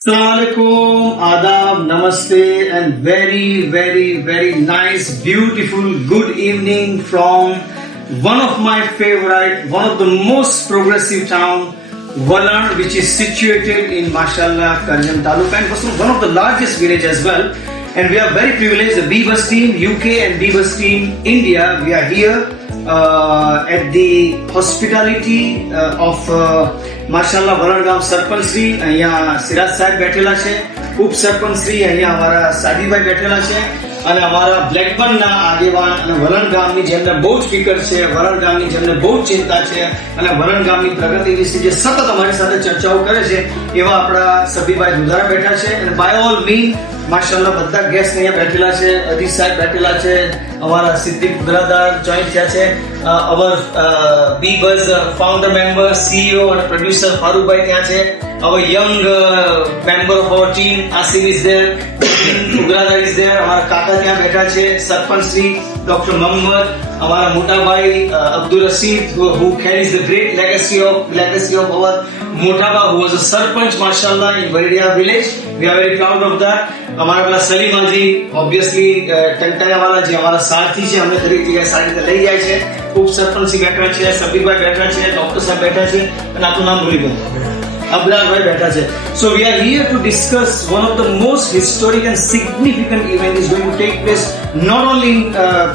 Assalamualaikum, Adab, Namaste, and very nice, beautiful, good evening from one of my favorite, one of the most progressive town, Walan, which is situated in Mashallah, Karjam Taluka, and also one of the largest village as well. And we are very privileged, the B-Bus team, UK and B-Bus team, India, we are here at the hospitality of માશાલ્લાહ વલણ ગામ સરપંચ શ્રી અહીંયા સિરાજ સાહેબ બેઠેલા છે, ઉપ સરપંચ શ્રી અહીંયા અમારા સાદીભાઈ બેઠેલા છે અને અમારા બ્લેકબર્નના આગેવાન અને વલણ ગામની જેમને બહુ જ ફિકર છે, વલણ ગામની જેમને બહુ જ ચિંતા છે અને વલણ ગામની પ્રગતિ વિશે જે સતત અમારી સાથે ચર્ચાઓ કરે છે એવા આપણા સભીભાઈ દુધારા બેઠા છે. અને બાય ઓલ મીન માશાલ્લાહ બધા ગેસ્ટ અહીંયા બેઠેલા છે, અદીશ સાહેબ બેઠેલા છે, અમારા સિદ્દીક બ્રધર જોઈન્ટ થયા છે, અવર B-Bus ફાઉન્ડર મેમ્બર, CEO અને પ્રોડ્યુસર ફારૂકભાઈ ત્યાં છે, our young member of our team Asim is there, Ugrada is there, અમારા કાકા ત્યાં બેઠા છે, સરપંચ શ્રી ડોક્ટર મોહમ્મદ, અમારા મોટાભાઈ Abdul Rashid who carries the great legacy of our મોટાબા who was a sarpanch માશાલ્લાહ in Varidia village. We are very proud of that. અમારા પેલા સલીમાજી obviously ટંટાયાવાલા જે અમારા સારથી છે, અમને દરેક જગ્યાએ સારી રીતે લઈ જાય છે, ઉપ સરપંચ બેઠા છે, સબીરભાઈ બેઠા છે, ડોક્ટર સાહેબ બેઠા છે અને આપણું નામ ભૂલી ગયો, અબરારભાઈ બેઠા છે. So we are here to discuss one of the most historic and significant event is going to take place not only in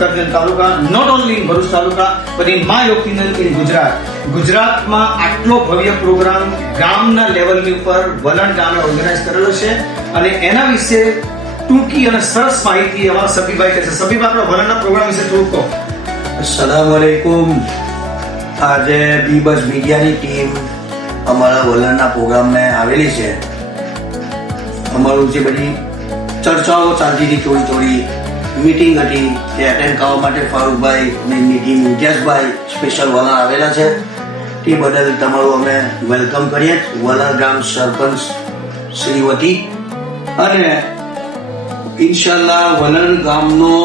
Karjam Taluka, not only in Bharuch Taluka, but in my opinion in Gujarat. ગુજરાતમાં આટલો ભવ્ય programme ગામના લેવલની ઉપર વલણ ગામે organise કરેલો છે અને એના વિશે ટૂંકી અને સરસ માહિતી અમારા સબીભાઈ કહે છે. સબીભાઈ આપણા વલણના પ્રોગ્રામ વિશે થોડું કહો. અસલામુઅલૈકુમ. આજે B-Bus મીડિયાની ટીમ અમારા વલણના પ્રોગ્રામને આવેલી છે. અમારું જે બધી ચર્ચાઓ ચાલતી હતી, થોડી મીટિંગ હતી, એ એટેન્ડ કરવા માટે ફારૂકભાઈ અને એમની ટીમ ઇમ્તિયાઝભાઈ સ્પેશિયલ વલણ આવેલા છે. તે બદલ તમારું અમે વેલકમ કરીએ વલણ ગામ સરપંચ શ્રી વતી. અને ઇન્શાલ્લાહ વલણ ગામનો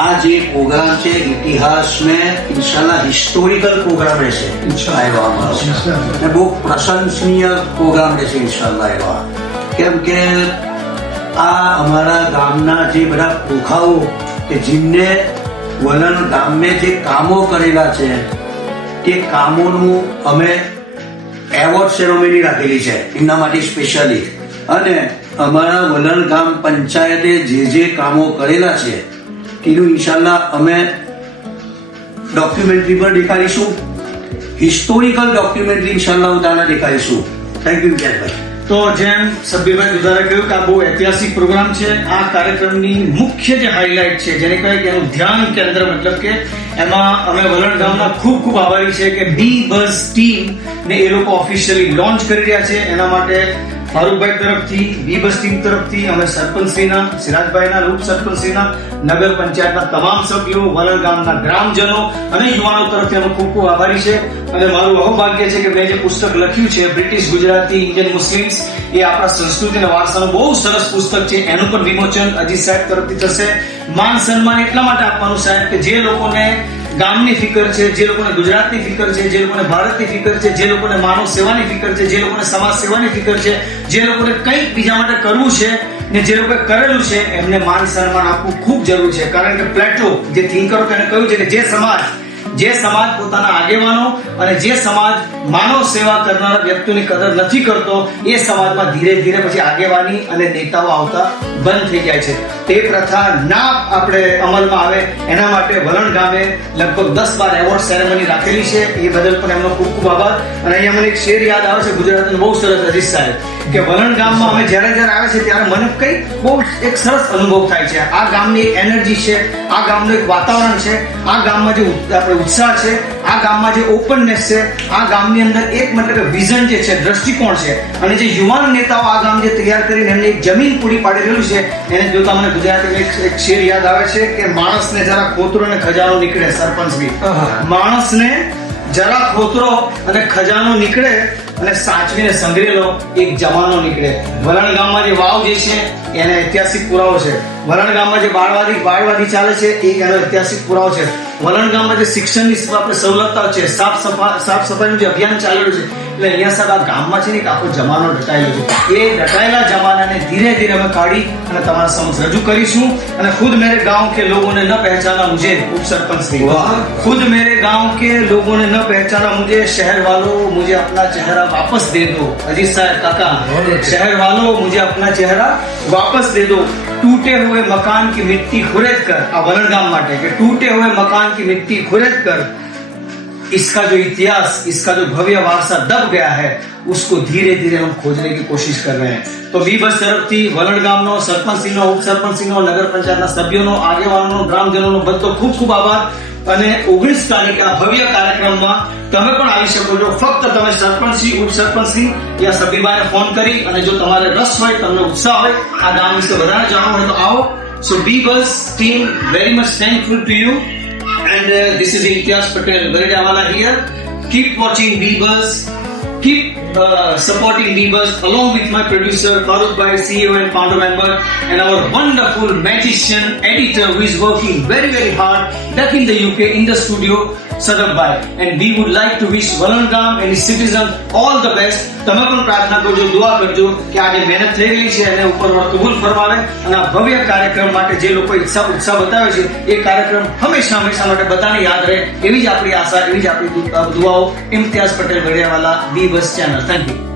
આ જે પ્રોગ્રામ છે ઇતિહાસને ઇન્શાલ્લાહ હિસ્ટોરિકલ પ્રોગ્રામ રહેશે ઇન્શાલ્લાહ, બહુ પ્રશંસનીય પ્રોગ્રામ રહેશે ઇન્શાલ્લાહ એવા. કેમ કે આ અમારા ગામના જે બધા પુરખાઓ કે જેમને વલણ ગામને જે કામો કરેલા છે તે કામોનું અમે એવોર્ડ સેરેમની રાખેલી છે એમના માટે સ્પેશિયલી. અને અમારા વલણ ગામ પંચાયતે જે કામો કરેલા છે તેનું ઇન્શાલ્લાહ અમે ડોક્યુમેન્ટરી પર દેખાડીશું, હિસ્ટોરિકલ ડોક્યુમેન્ટરી ઇન્શાલ્લાહ ઉતારા દેખાડીશું. થેન્ક યુ વિજયભાઈ. તો જેમ સભ્યભાઈ દુધારે કહ્યું કે આ બહુ ઐતિહાસિક પ્રોગ્રામ છે. આ કાર્યક્રમની મુખ્ય જે હાઇલાઇટ છે, જેને કહેવાય કે એનું ધ્યાન કેન્દ્ર, મતલબ કે એમાં અમે વલણ ગામના ખૂબ આભારી છે કે B-Bus ટીમ ને એ લોકો ઓફિશિયલી લોન્ચ કરી રહ્યા છે. એના માટે ફારૂકભાઈ તરફથી, B-Bus ટીમ તરફથી, અમે સરપંચશ્રીના, સિરાજભાઈના, ઉપ સરપંચશ્રીના, નગર પંચાયતના તમામ સભ્યો, વલણ ગામના ગ્રામજનો અને યુવાનો તરફથી અમે ખૂબ આભારી છે. અને મારું અહોભાગ્ય છે કે મેં જે પુસ્તક લખ્યું છે બ્રિટિશ ગુજરાતી ઇન્ડિયન મુસ્લિમ્સ, એ આપણા સંસ્કૃતિ અને વારસાનું બહુ સરસ પુસ્તક છે. એનું પણ વિમોચન અજીત સાહેબ તરફથી થશે. માન સન્માન એટલા માટે આપવાનું સાહેબ કે જે લોકોને ગામની ફિકર છે, જે લોકોને ગુજરાતની ફિકર છે, જે લોકોને ભારતની ફિકર છે, જે લોકોને માનવ સેવાની ફિકર છે, જે લોકોને સમાજ સેવાની ફિકર છે, જે લોકોને કંઈક બીજા માટે કરવું છે ને જે લોકોએ કરેલું છે એમને માન સન્માન આપવું ખૂબ જરૂરી છે. કારણ કે પ્લેટો જે થિંકરો તેને કહ્યું છે કે જે સમાજ પોતાના આગેવાનો અને જે સમાજ માનવ સેવા કરનારા વ્યક્તિની કદર નથી કરતો એ સમાજમાં ધીરે પછી આગેવાની અને નેતાઓ આવતા બંધ થઈ જાય છે. તે પ્રથા ના આપણે અમલમાં આવે એના માટે વલણ ગામે લગભગ 10-12 એવોર્ડ સેરેમની રાખેલી છે. એ બદલ પણ એમનો ખૂબ આભાર. અને અહીંયા મને એક શેર યાદ આવે છે ગુજરાતનો બહુ સરસ, અજીત સાહેબ, કે વલણ ગામમાં અમે જ્યારે આવે છે ત્યારે મને કંઈક બહુ એક સરસ અનુભવ થાય છે. આ ગામની એક એનર્જી છે, આ ગામનું એક વાતાવરણ છે, આ ગામમાં જે આપણે ઉત્સાહ છે, આ ગામમાં જે ઓપનનેસ છે, આ ગામની અંદર એક મતલબ કે વિઝન જે છે, દ્રષ્ટિકોણ છે, અને જે યુવાન નેતાઓ આ ગામ જે તૈયાર કરીને એમને એક જમીન પૂરી પાડી રહ્યું છે એને જોતા મને ગુજરાતીમાં એક શેર યાદ આવે છે કે માણસને જરા ખોતરો અને ખજાનો નીકળે. સરપંચ બી માણસને જરા ખોતરો અને ખજાનો નીકળે અને સાચવીને સંગ્રેલો એક જમાનો નીકળે. વલણ ગામમાં જે વાવ જે છે એને ઐતિહાસિક પુરાવો છે. વલણ ગામમાં જે બાળવાડી ચાલે છે એ એનો ઐતિહાસિક પુરાવો છે. વલણ ગામમાં જે શિક્ષણની આપણે સવલતો છે, સાફ સફાઈનું જે અભિયાન ચાલેલું છે, એટલે અહીંયા સાહેબ આ ગામમાં છે ને એક આખો જમાનો દટાયેલો છે. એ દટાયેલા જમાનાને ધીરે ધીરે અમે કાઢી અને તમારા સમક્ષ રજૂ કરીશું. અને ખુદ મેરે ગાंव के लोगों ने न पहचाना मुझे, उप सरपंच श्री, खुद मेरे गांव के लोगों ने न पहचाना मुझे, शहर वालों मुझे अपना चेहरा वापस दे दो. अजीत साहब काका, शहर वालों मुझे अपना चेहरा वापस दे दो. टूटे हुए मकान की मिट्टी खुरेद कर, आ वलन गांव माटे के टूटे हुए मकान की मिट्टी खुरेद कर इसका जो इतिहास, इसका जो भव्य वारसा दब गया है, उसको धीरे धीरे हम खोजने की कोशिश कर रहे हैं. तो बी बस તરફથી વલણ ગામનો સરપંચશ્રીનો, ઉપસરપંચશ્રીનો, નગર પંચાયતના સભ્યોનો, આગેવાનોનો, ગ્રામજનોનો બધો ખૂબ ખૂબ આભાર. અને 19 તારીખે આ ભવ્ય કાર્યક્રમમાં તમે પણ આવી શકો છો. ફક્ત તમે સરપંચશ્રી, ઉપસરપંચશ્રી યા સભ્યભાઈને ફોન કરી અને જો તમારે રસ હોય, તમને ઉત્સાહ હોય, આ ગામ વિશે વધારે જાણવું હોય તો આવો. સો બી બસ team very much thankful to you. And this is Imtiaz Patel, Veredawala here. Keep watching B-Buzz. Keep supporting B-Buzz along with my producer Farooq Bhai, CEO and founder member, and our wonderful magician editor who is working very very hard back in the UK in the studio, Sadaf Bhai. And we would like to wish Walangam and his citizens all the best. તમે પણ પ્રાર્થના કરજો, દુઆ કરજો કે આ જે મહેનત થઈ રહી છે એને ઉપરવાળો કબૂલ ફરમાવે અને આ ભવ્ય કાર્યક્રમ માટે જે લોકો ઉત્સાહ બતાવે છે એ કાર્યક્રમ હંમેશા માટે બધાને યાદ રહે. એવી જ આપણી આશા, એવી જ આપણી દુઆઓ. ઇમ્તિયાઝ પટેલ, વેડિયાવાલા, બી બસ ચેનલ. Thank you.